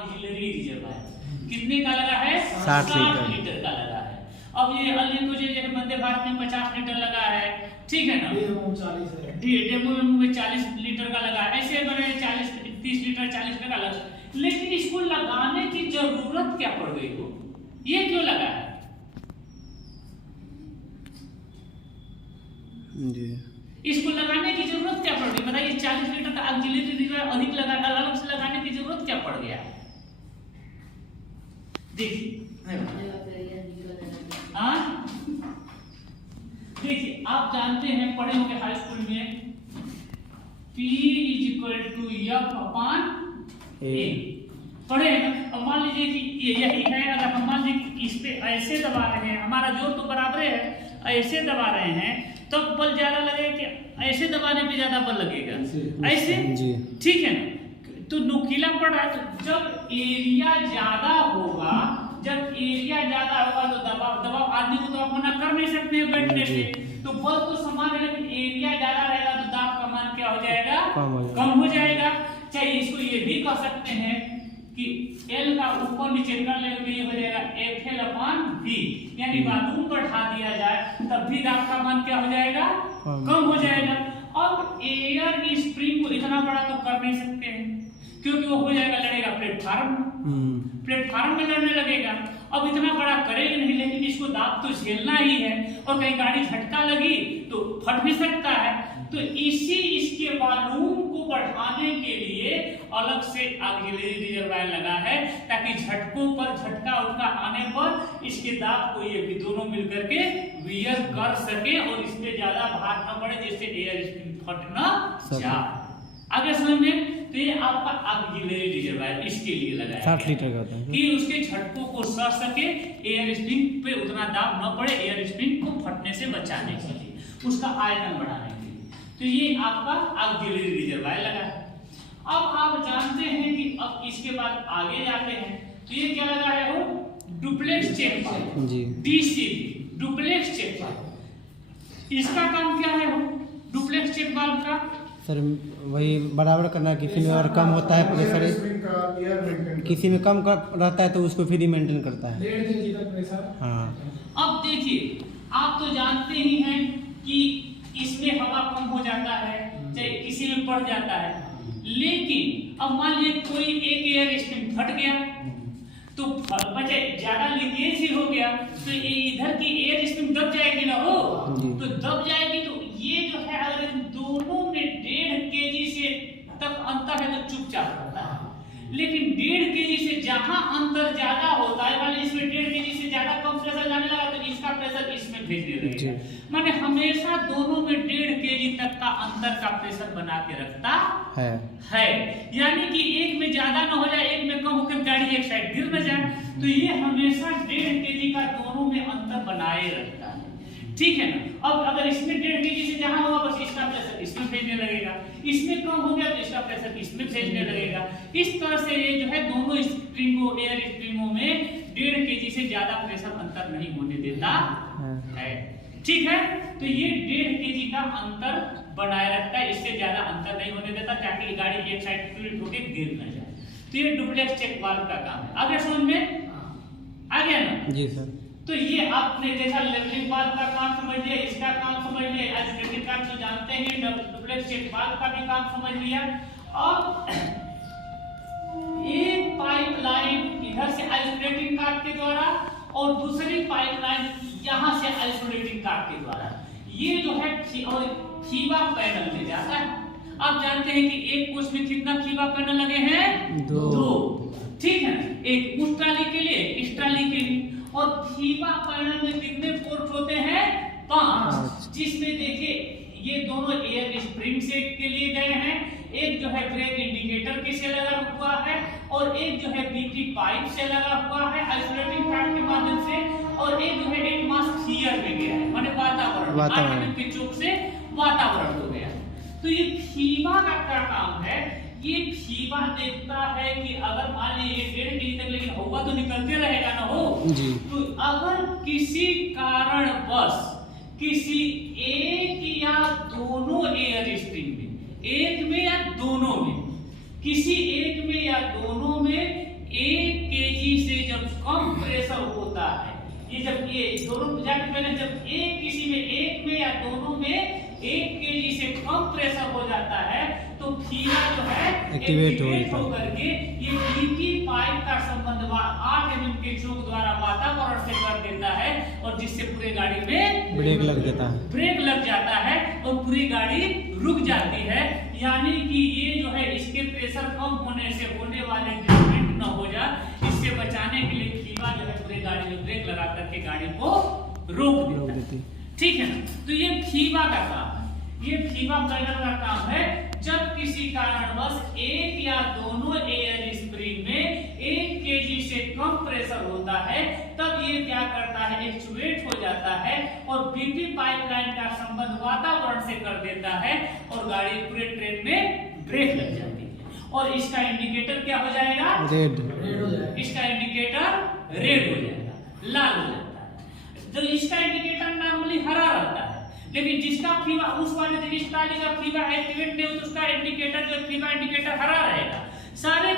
Auxiliary reservoir. कितने का लगा है? 60 लीटर का लगा है। अब ये अलिको जैसे वंदे भारत में 50 लीटर लगा है, ठीक है ना, डेमो में 40 लीटर का लगा है, ऐसे बने 40 30 लीटर 40 लीटर का लगा, लेकिन इसको लगाने की जरूरत क्या पड़ गई हो? ये क्यों लगा है जी? इसको लगाने की जरूरत क्या पड़ गई बताइए? 40 लीटर का ऑक्सिलरी रिजर्वायर अधिक लगा, अलग से लगाने की जरूरत क्या पड़ गया? देखिए देखिए, आप जानते हैं, पढ़े होंगे हाई स्कूल में, P = F/A पढ़े हैं ना। अब मान लीजिए कि ये यही है, अगर हम मान लीजिए कि इस पे ऐसे दबा रहे हैं, हमारा जोर तो बराबर है, ऐसे दबा रहे हैं तो बल ज्यादा लगेगा कि ऐसे दबाने पे ज्यादा बल लगेगा? ऐसे, ठीक है ना। तो नुकीला पड़ रहा है, तो जब एरिया ज्यादा होगा, तो दबाव आदमी को तो आप मना कर नहीं सकते हैं बैठने से, तो बल तो समान है, लेकिन एरिया ज्यादा रहेगा तो दाब का मान क्या हो जाएगा? कम हो जाएगा। चाहे इसको ये भी कह सकते हैं कि L का ऊपर नीचे कर ले तो ये हो जाएगा FL/V, यानी वॉल्यूम बढ़ा दिया जाए तब भी दाब का मान क्या हो जाएगा? कम हो जाएगा। अब एयर स्प्रिंग को इतना बड़ा तो कर नहीं सकते हैं, क्योंकि वो हो जाएगा, लड़ेगा प्लेटफार्म में लड़ने लगेगा। अब इतना बड़ा करेगा नहीं, लेकिन इसको दाब तो झेलना ही है, और कहीं गाड़ी झटका लगी तो फट भी सकता है। तो इसके वॉल्यूम को बढ़ाने के लिए अलग से ऑक्सिलरी रिजर्वायर लगा है, ताकि झटकों पर झटका उठका आने पर इसके दाब को ये भी दोनों मिलकर के वियर कर सके और इस पे ज्यादा भार न पड़े, जिससे एयर स्प्रिंग फट न जाए। आगे समझ में? तो ये आपका ऑक्सिलरी रिजर्वायर इसके लिए लगा है 60 लीटर का होता है कि उसके झटकों को सह सके, एयर स्प्रिंग पे उतना दाब न पड़े, एयर स्प्रिंग को फटने से बचाने के लिए, उसका आयतन बढ़ाने के लिए। तो ये आपका ऑक्सिलरी रिजर्वायर लगा है। अब आप जानते हैं कि अब इसके बाद आगे जाते हैं, तो ये क्या लगा है? वो डुप्लेक्स चेक वाल्व जी, डीसी डुप्लेक्स चेक वाल्व। इसका काम क्या है? वो डुप्लेक्स चेक वाल्व का सर वही बराबर करना, किसी में और कम होता है प्रेशर, किसी में कम रहता है तो उसको फ्री मेंटेन करता है। हाँ, अब देखिए, आप तो जानते ही हैं कि इसमें हवा कम हो जाता है, चाहे किसी में बढ़ जाता है, लेकिन अब मान लीजिए कोई एक एयर स्प्रिंग फट गया तो बचे ज्यादा लीकेज ही हो गया, तो ये इधर की एयर स्प्रिंग दब जाएगी ना, हो तो दब जाएगी। तो ये जो है, अगर इन दोनों में 1.5 kg से तक अंतर है तो चुपचाप रहता है, लेकिन 1.5 kg से जहां अंतर ज्यादा होता है, मान लीजिए इसमें 1.5 kg से ज्यादा कम प्रेशर जाने लगा तो इसका प्रेशर इसमें भेजने लगेगा। माने हमेशा दोनों में 1.5 kg तक का अंतर का प्रेशर बना के रखता है। यानी कि एक में ज्यादा ना हो जाए, एक में कम होकर गाड़ी एक साइड गिर न जाए, तो ये हमेशा 1.5 kg का दोनों में अंतर बनाए रखता है, ठीक है ना। अब अगर इसमें 1.5 kg से जहां होगा बस इसका प्रेशर इसमें भेजने लगेगा, इसमें कम हो गया तो इसका प्रेशर इसमें भेजने लगेगा। इस तरह से ये जो है दोनों स्प्रिंगों, एयर स्प्रिंगों में 1.5 kg से ज्यादा प्रेशर अंतर नहीं होने देता है, ठीक है। तो ये 1.5 kg का अंतर बनाए रखता है, इससे ज्यादा अंतर नहीं होने देता, ताकि गाड़ी एक साइड फ्लिप होकर गिर न जाए। तो ये डुप्लेक्स चेक वाल्व का काम है। आगे समझ में आ गया ना? जी सर। तो ये आपने देखा, लेवलिंग वाल्व का काम समझ लिया, इसका काम समझ लिया, आइसोलेटिंग काम तो जानते हैं, डुप्लेक्स चेक वाल्व का भी काम समझ लिया। अब एक पाइपलाइन इधर से आइसोलेटिंग कार्ड के द्वारा और दूसरी पाइपलाइन यहां से आइसोलेटिंग कार्ड के द्वारा, ये जो है और खीबा पैनल में जाता है। आप जानते हैं कि एक कोच में कितना खीबा पैनल लगे हैं? 2, ठीक है। एक उस ट्राली के लिए, इस ट्राली के लिए। और खीबा पैनल में कितने पोर्ट होते हैं? 5, जिसमें देखिए ये दोनों एयर स्प्रिंग से के लिए गए हैं, एक जो है ब्रेक इंडिकेटर के से लगा हुआ है, और एक जो है बीटी पाइप से लगा हुआ है आइसोलेटिंग कार्ड के माध्यम से, और एक जो है एटमॉस्फेयर में गया है, माने वातावरण के चौक से वातावरण हो गया। तो ये खीबा का क्या काम है? ये खीबा देखता है कि अगर मान लीजिए 1.5 kg तक, लेकिन हवा तो निकलते रहेगा ना, हो जी। तो अगर किसी कारणवश किसी एक या दोनों एयर स्प्रिंग में, एक में या दोनों में, किसी एक में या दोनों में ये जब ये दोनों जाके पहले जब एक किसी में एक में या दोनों में 1 kg से कम प्रेशर हो जाता है तो फीवा जो है एक्टिवेट होकर के ये बीपी पाइप का संबंध 8 mm के चोक द्वारा वातावरण से कर देता है और जिससे पूरी गाड़ी में ब्रेक लग जाता है और पूरी गाड़ी रुक जाती है। यानी कि ये जो है इसके प्रेशर कम होने से होने वाले डिस्टर्बेंस न हो जाए, इससे बचाने के लिए फीवा जो है पूरी गाड़ी में ब्रेक लगा करके गाड़ी को रोक देती है। ठीक है ना, तो ये फीवा का काम है। ये फीवा पैनल का काम है जब किसी कारणवश एक या दोनों एयर स्प्रिंग में 1 kg से कम प्रेशर होता है तब ये क्या करता है, एक्चुएट हो जाता है और बीपी पाइपलाइन का संबंध वातावरण से कर देता है और गाड़ी पूरे ट्रेन में ब्रेक लग जाती है और इसका इंडिकेटर क्या हो जाएगा, रेड हो जाएगा। इसका इंडिकेटर रेड हो जाएगा, लाल हो जाता है। तो इसका इंडिकेटर नॉर्मली हरा रहता है, लेकिन जिसका फीवा उस वाले जिस गाड़ी का फीवा एक्टिवेट नहीं हो तो उसका इंडिकेटर जो फीवा इंडिकेटर हरा रहेगा। सारे